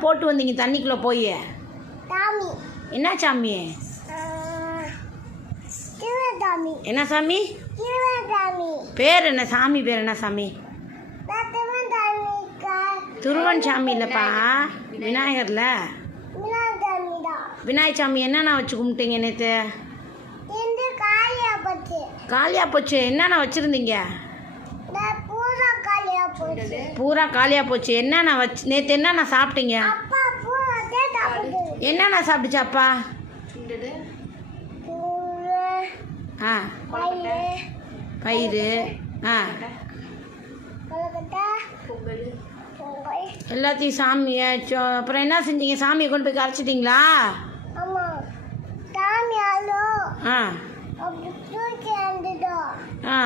போட்டு வந்தீங்க தண்ணிக்குள்ளே போய்? சாமி. என்ன சாமி? திருவண்ணாமி. என்ன சாமி? திருவண்ணாமி. பேர் என்ன? சாமி பேர் என்ன சாமி? துருவன் சாமி இல்லைப்பா, விநாயகர்ல. விநாயகர் சாமி என்னென்ன வச்சு கும்பிட்டீங்க நேற்று? காலியா போச்சு. என்னென்ன வச்சுருந்தீங்க? பூரா காலியாக போச்சு. என்னென்ன வச்சு நேற்று என்னென்ன சாப்பிட்டீங்க? என்னென்ன சாப்பிட்டுச்சாப்பா? ஆ பயிறு. ஆ எல்லாத்தையும் சாமியை அப்புறம் என்ன செஞ்சீங்க? சாமியை கொண்டு போய் கரைச்சிட்டிங்களா? சாமி ஆ ஆ